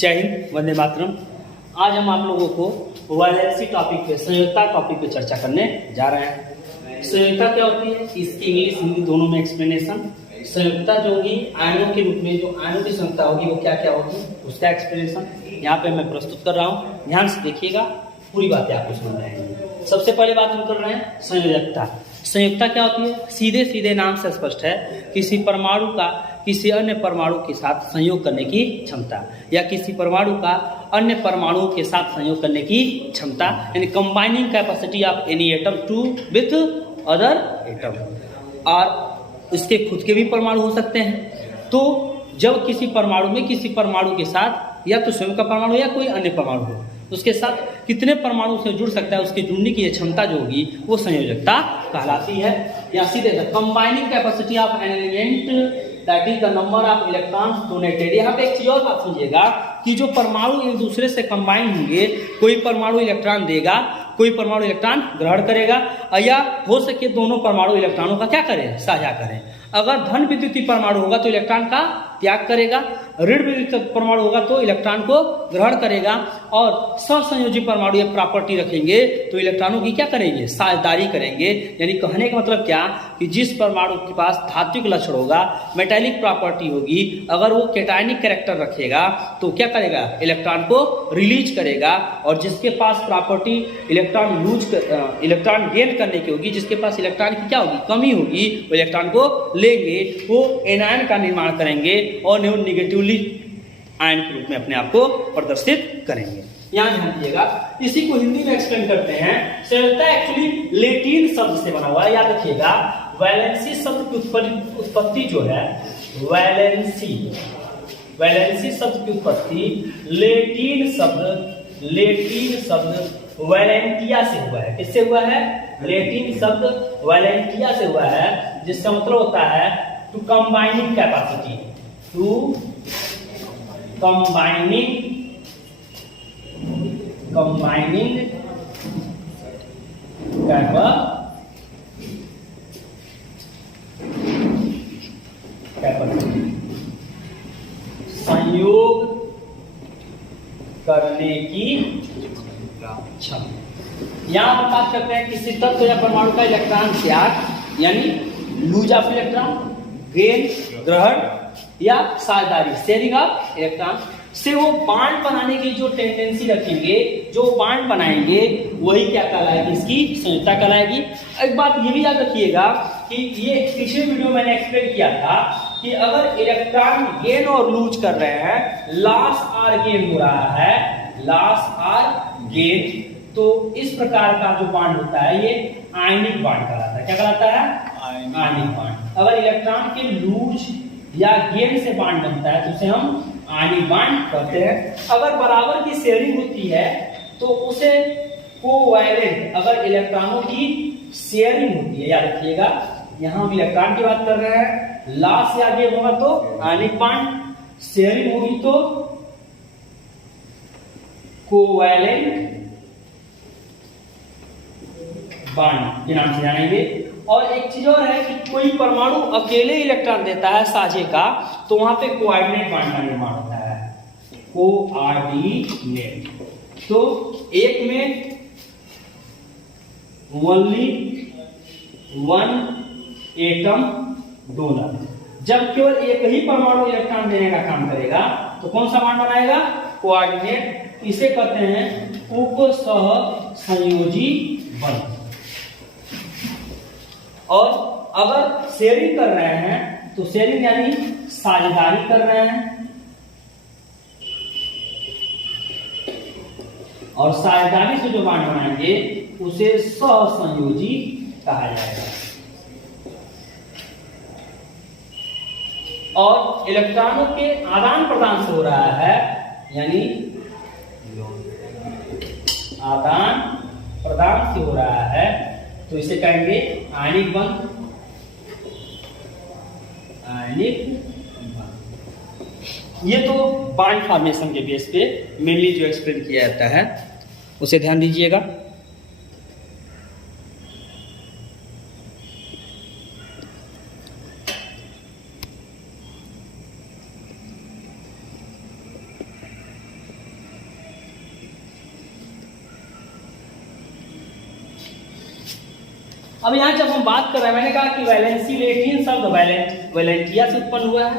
जय हिंद, वंदे मातरम। आज हम आप लोगों को वैलेंसी टॉपिक पे, संयोजकता टॉपिक पे चर्चा करने जा रहे हैं। संयोजकता क्या होती है, इसकी इंग्लिश हिंदी दोनों में एक्सप्लेनेशन। संयोजकता जो होगी आयनों के रूप में, जो आयनों की संयोजकता होगी वो क्या क्या होगी उसका एक्सप्लेनेशन यहाँ पे मैं प्रस्तुत कर रहा हूँ। ध्यान से देखिएगा, पूरी बातें आपको समझ आएंगी। सबसे पहले बात हम कर रहे हैं संयोजकता। संयोजकता क्या होती है, सीधे सीधे नाम से स्पष्ट है, किसी परमाणु का किसी अन्य परमाणु के साथ संयोग करने की क्षमता, या किसी परमाणु का अन्य परमाणुओं के साथ संयोग करने की क्षमता, यानी combining capacity of any atom to with other atom. और इसके खुद के भी परमाणु हो सकते हैं। तो जब किसी परमाणु में किसी परमाणु के साथ या तो स्वयं का परमाणु या कोई अन्य परमाणु हो, उसके साथ कितने परमाणु से जुड़ सकता है, उसकी जुड़ने की क्षमता जो होगी वो संयोजकता कहलाती है। या सीधे combining capacity of an element that is the number of electrons donated. यहाँ पे एक चीज और बात समझिएगा कि जो परमाणु एक दूसरे से कंबाइन होंगे, कोई परमाणु इलेक्ट्रॉन देगा, कोई परमाणु इलेक्ट्रॉन ग्रहण करेगा, या हो सके दोनों परमाणु इलेक्ट्रॉनों का क्या करें, साझा करें। अगर धन विद्युतीय परमाणु होगा तो इलेक्ट्रॉन का त्याग करेगा, ऋण विद्युतीय परमाणु होगा तो इलेक्ट्रॉन को ग्रहण करेगा, और सहसंयोजी परमाणु ये प्रॉपर्टी रखेंगे तो इलेक्ट्रॉनों की क्या करेंगे, साझेदारी करेंगे। यानी कहने का मतलब क्या कि जिस परमाणु के पास धात्विक लक्षण होगा, मेटालिक प्रॉपर्टी होगी, अगर वो कैटायनिक कैरेक्टर रखेगा तो क्या करेगा, इलेक्ट्रॉन को रिलीज करेगा। और जिसके पास प्रॉपर्टी इलेक्ट्रॉन गेन करने की होगी, जिसके पास इलेक्ट्रॉन की क्या होगी, कमी होगी, वो इलेक्ट्रॉन को लेंगे, वो एनायन का निर्माण करेंगे और निगेटिवली आयन के रूप में अपने आप को प्रदर्शित करेंगे। यहां ध्यान दीजिएगा, इसी को हिंदी में एक्सप्लेन करते हैं। संयोजकता एक्चुअली लैटिन शब्द से बना हुआ है, याद रखिएगा। वैलेंसी शब्द की उत्पत्ति जो है, वैलेंसी शब्द की उत्पत्ति लैटिन शब्द वैलेंटिया से हुआ है। किससे हुआ है, लैटिन शब्द वैलेंटिया से हुआ है, जिसका मतलब होता है to combining capacity, to combining capacity, संयोग करने की क्षमता। यहां हम बात करते हैं किसी तत्व या परमाणु का इलेक्ट्रॉन त्याग यानी लूज ऑफ इलेक्ट्रॉन, गेन ग्रहण, या साझेदारी शेयरिंग ऑफ इलेक्ट्रॉन से वो बांड बनाने की जो टेंडेंसी रखेंगे, जो बांड बनाएंगे, वही क्या कहलाएगी, इसकी संयोजकता कहलाएगी। एक बात ये भी याद रखिएगा कि ये पिछले वीडियो में मैंने एक्सप्लेन किया था कि अगर इलेक्ट्रॉन गेन और लूज कर रहे हैं, लॉस और गेन हो रहा है, लॉस और गेन, तो इस प्रकार का जो बांड होता है ये आयनिक बांड कहलाता है। क्या कहलाता है, आयनिक बांड। अगर इलेक्ट्रॉन के लूज या गेन से बांड बनता है तो उसे हम आयनिक बांड कहते हैं। अगर बराबर की शेयरिंग होती है तो उसे कोवैलेंट, अगर इलेक्ट्रॉनों की शेयरिंग होती है, याद रखिएगा यहां हम इलेक्ट्रॉन की बात कर रहे हैं, लॉस या गेन होगा तो आयनिक बांड, शेयरिंग होगी तो कोवैलेंट बांड के नाम से जानेंगे। और एक चीज और है कि कोई परमाणु अकेले इलेक्ट्रॉन देता है साझे का, तो वहां पे कोऑर्डिनेट बांड का निर्माण होता है, कोऑर्डिनेट। तो एक में ओनली वन एटम डोनर, जब केवल एक ही परमाणु इलेक्ट्रॉन देने का काम करेगा तो कौन सा बांड बनाएगा, कोऑर्डिनेट। इसे कहते हैं उपसह संयोजी बंध। और अगर शेयरिंग कर रहे हैं तो शेयरिंग यानी साझेदारी कर रहे हैं, और साझेदारी से जो बांड बनाएंगे उसे सहसंयोजी कहा जाएगा। और इलेक्ट्रॉनों के आदान प्रदान से हो रहा है, यानी आदान प्रदान से हो रहा है, तो इसे कहेंगे आयनिक बंध। ये तो बांड फॉर्मेशन के बेस पे मेनली जो एक्सप्लेन किया जाता है उसे ध्यान दीजिएगा। अब यहाँ जब हम बात कर रहे हैं, मैंने कहा कि वैलेंसी लेटिन शब्द वैलेंटिया से उत्पन्न हुआ है।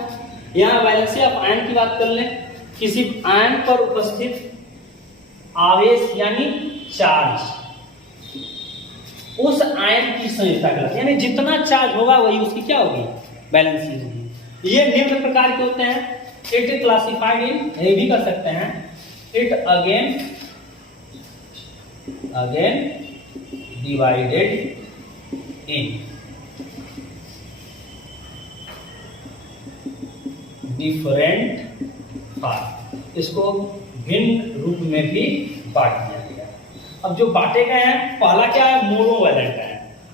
यहाँ वैलेंसी ऑफ आयन की बात कर लें, किसी आयन पर उपस्थित आवेश यानी चार्ज, उस आयन की संयोजकता कहलाती है, यानी जितना चार्ज होगा वही उसकी क्या होगी, वैलेंसी होगी। ये निम्न प्रकार के होते हैं। इट क्लासिफाइड इन, ये भी कर सकते हैं, it again divided in different part, इसको भिन्न रूप में भी बांट दिया गया। अब जो बांटे गए हैं, पहला क्या है, मोनोवैलेंट है।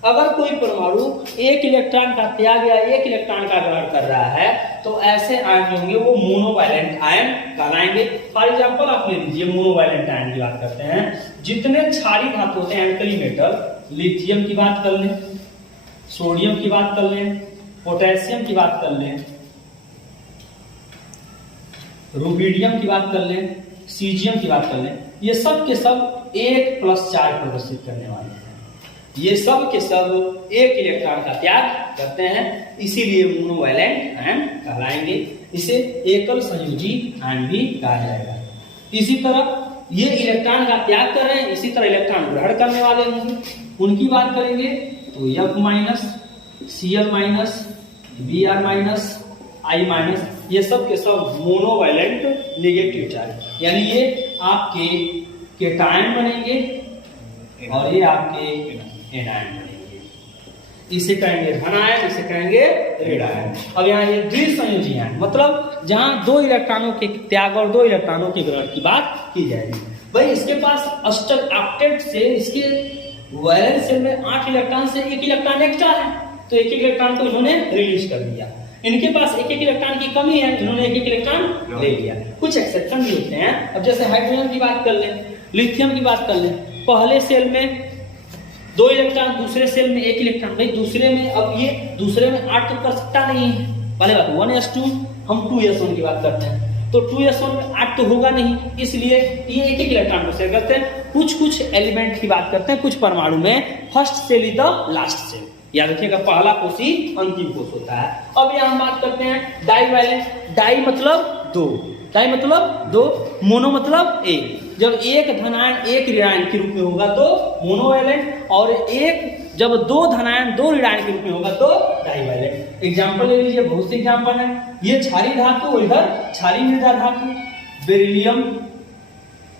अगर कोई परमाणु एक इलेक्ट्रॉन का त्याग या एक इलेक्ट्रॉन का ग्रहण कर रहा है तो ऐसे आयन जो होंगे वो मोनोवैलेंट आयन कहलाएंगे। फॉर एग्जांपल आप ले लीजिए, मोनोवैलेंट आयन की बात करते हैं, जितने क्षारीय धातु होते हैं एल्कली मेटल, लिथियम की बात कर लें, सोडियम की बात कर लें, पोटेशियम की बात कर लें, रुबिडियम की बात कर लें, सीजियम की बात कर लें, ये सब के सब 1+ चार्ज प्रदर्शित करने वाले हैं। ये सब के सब एक इलेक्ट्रॉन का त्याग करते हैं, इसीलिए मोनोवैलेंट आयन कहलाएंगे। इसे एकल संयोजी आयन भी कहा जाएगा। इसी तरह ये इलेक्ट्रॉन का त्याग कर रहे हैं, इसी तरह इलेक्ट्रॉन ग्रहण करने वाले होंगे, उनकी बात करेंगे तो F-, Cl-, Br-, I-, ये सब के सब मोनोवैलेंट नेगेटिव चार्ज, यानी ये आपके केटायन बनेंगे और ये आपके एनायन बनेंगे। इसे कहेंगे धन आयन, इसे कहेंगे ऋण आयन। अब यहाँ ये द्विसंयोजी आयन, मतलब जहां 2 इलेक्ट्रॉनों के त्याग और 2 इलेक्ट्रॉनों के ग्रहण की बात की जाएगी। भाई इसके पास ऑक्टेट से इसके वैलेंस शेल में 8 इलेक्ट्रॉन से 1 इलेक्ट्रॉन एक्स्ट्रा है, तो 1 इलेक्ट्रॉन को इन्होंने रिलीज कर दिया। इनके पास 1 इलेक्ट्रॉन की कमी है, इन्होंने 1 इलेक्ट्रॉन ले लिया। कुछ एक्सेप्शन भी होते हैं। अब जैसे हाइड्रोजन की बात कर लें, लिथियम की बात कर लें, पहले सेल में 2 इलेक्ट्रॉन, दूसरे सेल में 1 इलेक्ट्रॉन। भाई दूसरे में, अब ये दूसरे में 8 तो कर सकता नहीं है, पहले बात 1s2, हम 2s1 की बात करते हैं, तो 2s1 में 8 तो होगा नहीं, इसलिए ये 1 इलेक्ट्रॉन को शेयर करते हैं। कुछ एलिमेंट की बात करते हैं, कुछ परमाणु में first shell is the last shell, याद रखिएगा, पहला कोश ही अंतिम कोश होता है। अब यहाँ हम बात करते हैं डाइवैलेंट। डाई मतलब 2, डाई मतलब 2, मोनो मतलब 1। जब एक धनायन 1 ऋणायन के रूप में होगा तो मोनोवैलेंट, और जब 2 धनायन 2 ऋणायन के रूप में होगा तो डाइवैलेंट। एग्जांपल ले लीजिए, बहुत से एग्जांपल है। ये क्षारीय धातु, इधर क्षारीय मृदा धातु, बेरिलियम,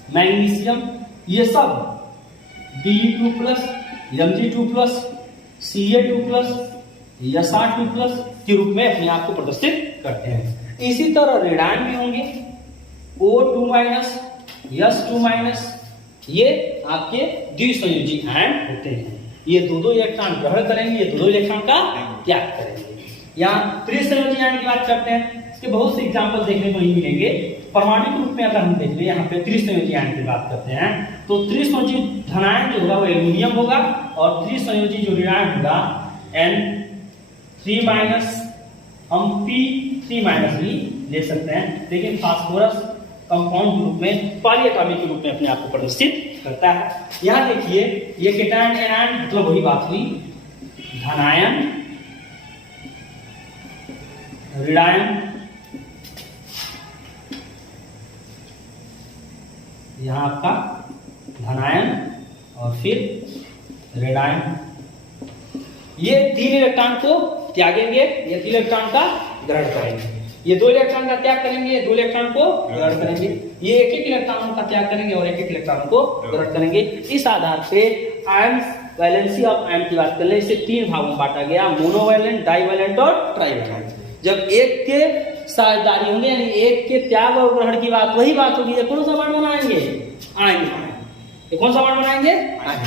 मैग्नीशियम, ये सब Be2+, Mg2+, Ca2+, Sr2+ के रूप में अपने आप को प्रदर्शित करते हैं। इसी तरह ऋणायन भी होंगे, O2-, S2-, ये आपके द्विसंयोजी आयन होते हैं। ये 2 इलेक्ट्रॉन ग्रहण करेंगे, ये 2 इलेक्ट्रॉन का त्याग करेंगे। यहाँ त्रिसंयोजी आयन की बात करते हैं, इसके बहुत से एग्जांपल देखने को नहीं मिलेंगे। परमाणु रूप में अगर हम देख लें, यहाँ पे त्रिसंयोजी आयन की बात करते हैं, तो त्रिसंयोजी धनायन जो होगा वो एल्यूमिनियम होगा, और त्रिसंयोजी जो ऋणायन होगा N3-, हम P3- भी ले सकते हैं, लेकिन फास्फोरस कंपाउंड के रूप में, पॉलीएटॉमिक के रूप में अपने आप को प्रदर्शित करता है। यहाँ देखिए, ये केटायन एनायन मतलब वही बात हुई, धनायन, ऋणायन, यहाँ आपका धनायन और फिर ऋणायन। ये 3 इलेक्ट्रॉन को त्यागेंगे, ये 3 इलेक्ट्रॉन का ग्रहण करेंगे। ये 2 इलेक्ट्रॉन का त्याग करेंगे, ये 2 इलेक्ट्रॉन को ग्रहण करेंगे। ये 1 इलेक्ट्रॉन का त्याग करेंगे और 1 इलेक्ट्रॉन को ग्रहण करेंगे। इस आधार पे आयन वैलेंसी ऑफ आयन की बात कर ले, इसे 3 भागों में बांटा गया, मोनोवैलेंट, डाइवैलेंट और ट्राइवैलेंट। जब एक के साझेदारी होंगे, यानी एक के त्याग और ग्रहण की बात, वही बात होगी। ये कौन सा बाण बनाएंगे? आयन। ये कौन सा बाण बनाएंगे? आयन।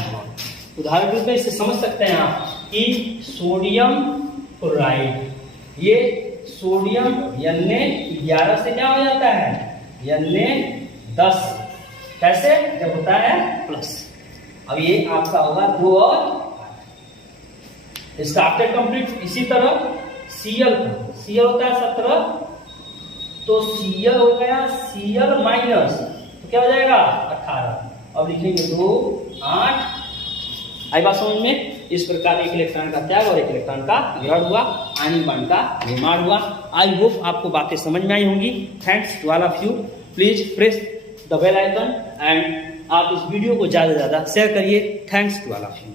उदाहरण के रूप में इसे समझ सकते हैं आप कि सोडियम क्लोराइड, ये सोडियम Na11 से क्या हो जाता है? Na10। कैसे? जब होता है प्लस। अब ये आपका होगा 2 और इसका ऑक्टेट कंप्लीट। इसी तरह Cl होता है 17, तो Cl हो गया Cl-, तो क्या हो जाएगा? 18। अब लिखेंगे 2, 8। आई बात समझ में? इस प्रकार एक इलेक्ट्रॉन का त्याग और एक इलेक्ट्रॉन का ग्रहण हुआ, आयनिक बांड का निर्माण हुआ। आई होप आपको बातें समझ में आई होंगी। Thanks to all of you. Please press the bell icon and आप इस वीडियो को ज्यादा से ज्यादा शेयर करिए। Thanks to all of you.